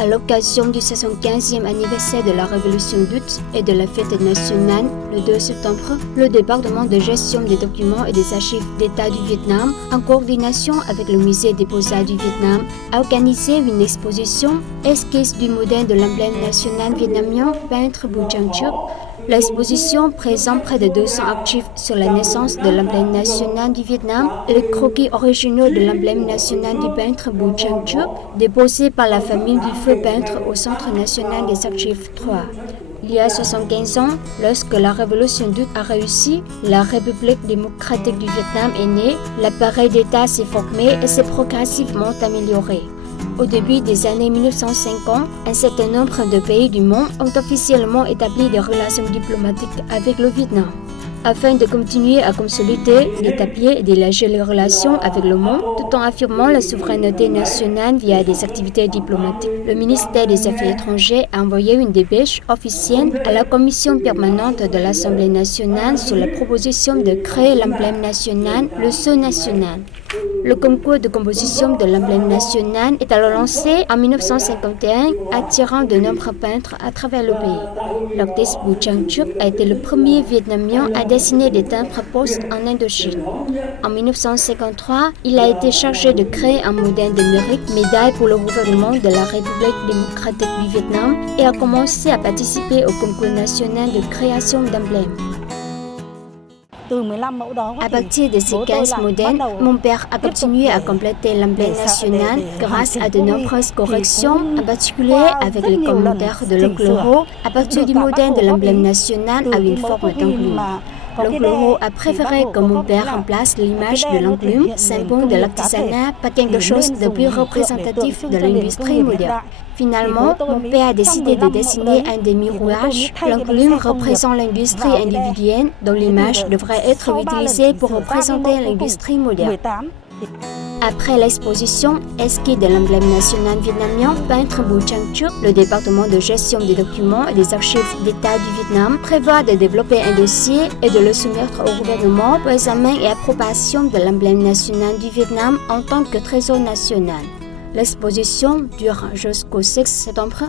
À l'occasion du 75e anniversaire de la Révolution d'août et de la fête nationale, le 2 septembre, le département de gestion des documents et des archives d'État du Vietnam, en coordination avec le musée des Beaux-Arts du Vietnam, a organisé une exposition esquisse du modèle de l'emblème national vietnamien peintre Bùi Trang Truc. L'exposition présente près de 200 archives sur la naissance de l'emblème national du Vietnam et les croquis originaux de l'emblème national du peintre Bùi Trang Truc, déposés par la famille du feu peintre au Centre national des archives 3. Il y a 75 ans, lorsque la Révolution d'août a réussi, la République démocratique du Vietnam est née, l'appareil d'État s'est formé et s'est progressivement amélioré. Au début des années 1950, un certain nombre de pays du monde ont officiellement établi des relations diplomatiques avec le Vietnam. Afin de continuer à consolider, d'établir et d'élargir les relations avec le monde, tout en affirmant la souveraineté nationale via des activités diplomatiques, le ministère des Affaires étrangères a envoyé une dépêche officielle à la commission permanente de l'Assemblée nationale sur la proposition de créer l'emblème national, le sceau national. Le concours de composition de l'emblème national est alors lancé en 1951, attirant de nombreux peintres à travers le pays. L'artiste Bùi Trang Truc a été le premier Vietnamien à dessiner des timbres postes en Indochine. En 1953, il a été chargé de créer un modèle de mérite, médaille pour le gouvernement de la République démocratique du Vietnam et a commencé à participer au concours national de création d'emblèmes. À partir de ces 15 modèles, mon père a continué à compléter l'emblème national grâce à de nombreuses corrections, en particulier avec les commentaires de l'oncle Ho. À partir du modèle de l'emblème national à une forme d'enclume. L'oncle Ho a préféré que mon père remplace l'image de l'enclume, symbole de l'artisanat, par quelque chose de plus représentatif de l'industrie moderne. Finalement, mon père a décidé de dessiner un demi-rouage. L'enclume représente l'industrie individuelle, dont l'image devrait être utilisée pour représenter l'industrie moderne. Après l'exposition esquisse de l'emblème national vietnamien peintre Bùi Trang Truc, le département de gestion des documents et des archives d'État du Vietnam prévoit de développer un dossier et de le soumettre au gouvernement pour examen et approbation de l'emblème national du Vietnam en tant que trésor national. L'exposition dure jusqu'au 6 septembre